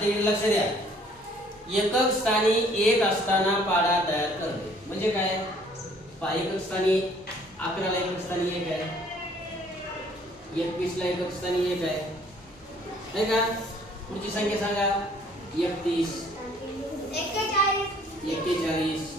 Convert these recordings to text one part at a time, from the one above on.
आता लक्ष द्या. एकक स्थानी एक असताना पाडा तयार करणे. म्हणजे काय? एकक स्थानी अकराला एकक स्थानी एक आहे. एकवीसला एकक स्थानी एक आहे. नाही का? पुढची संख्या सांगा. एकतीस. एक्केचाळीस एक्केचाळीस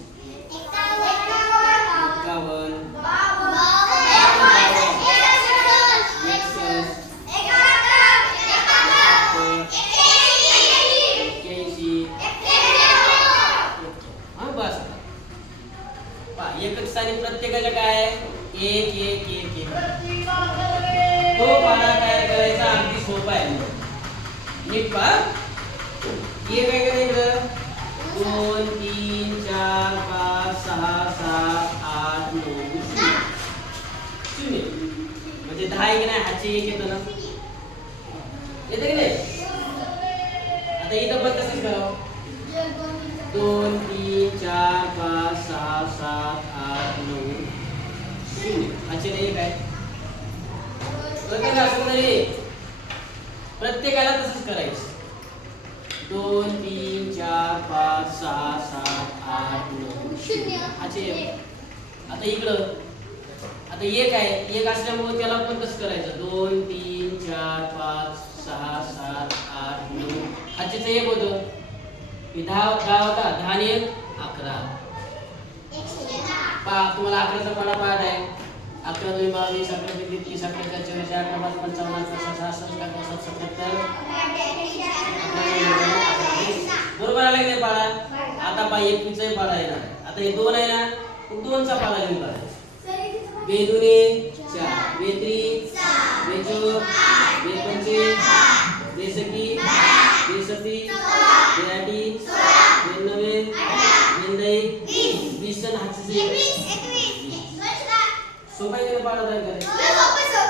एकक स्थानी प्रत्येकाच्या काय आहे? एक एक एक एक. तो पाडा तयार करायचा? अगदी सोपा आहे. नीट पहा. एक आहे का इकडं दोन तीन चार पाच सहा सात आठ नऊ शून्य शून्य. म्हणजे दहा एक नाही? हातचे एक येतं ना? येतं की नाही? आता इथं पण तसंच करावं दोन तीन चार पाच सहा सात आठ नऊ. शून्य. हातचे एक आहे. प्रत्येकाला असं नाही प्रत्येकाला तसंच करायचं. दोन तीन चार पाच सहा सात आठ नऊ. शून्य. हाचे आता इकडं. आता एक आहे. एक असल्यामुळे त्याला पण कसं करायचं? दोन तीन चार पाच सहा सात आठ नऊ. हाचेच एक होतं. दहा दहा होता दहा आणि एक अकरा. पहा तुम्हाला अकराचा पाडा पाहत आहे. अकरा दोन बावीस अकरा किती तीस अकरा चार चौवीस अकरा पाच पंचावन्न अकरा सहा सहासष्ट अकरा सात सत्याहत्तर बरोबर आला की नाही पाडा? आता पहा एकवीसचा पाडा येणार. आहे. आता हे दोन आहे ना? मग दोनचा पाडा घेऊन काढायचा बेदुने चार. बेत्री बेचोर बेपंचे बेसकी बेसती बेआटी बेनवे बेंदई वीसन हातचे सोपा आहे का पाडा तयार करायचा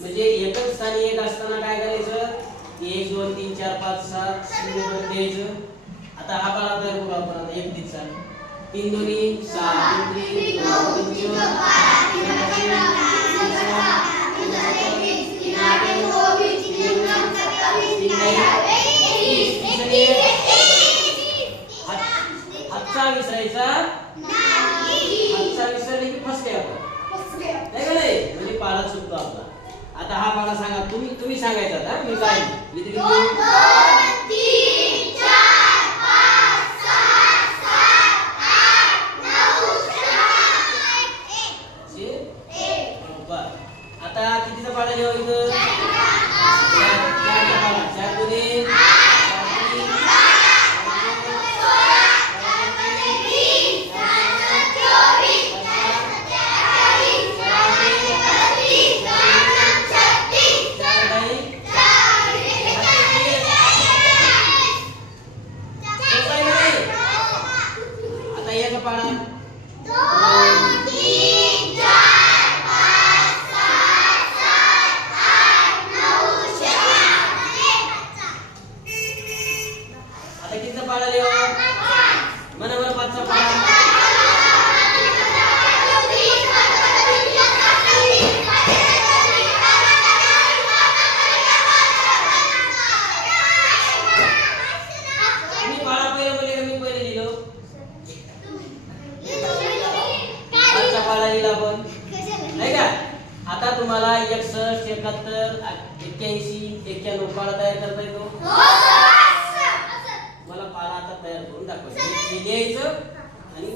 म्हणजे एकच स्थानी एक असताना काय करायचं? एक दोन तीन चार पाच सात शून्य वर द्यायचं आता हा पाला तयार करू आपण आता एक तीनचा तीन दोन्ही सहा तीन त्रिक नऊ, तीन चोर, तीन हातचा विसरायचा? हातचा विसरले की फसते आपण. नाही का नाही? म्हणजे पाडा चुकतो आपला. आता हा पाडा सांगा तुम्ही तुम्ही सांगायचा आता. मी काय इथे किती शे? बर. आता कितीचा पाडा लिहा इथं चार चारचा पाडा चार दोन्ही चार तीन, चार चार, चार नाही, सोपं आहे का नाही? आता याचा पाडा लिहिला आपण नाही का? आता तुम्हाला एकसष्ट एकाहत्तर एक्क्याऐंशी एक्क्याण्णव पाडा तयार करता येतो. मला पाडा आता तयार करून दाखवायचा. हे लिहायचं आणि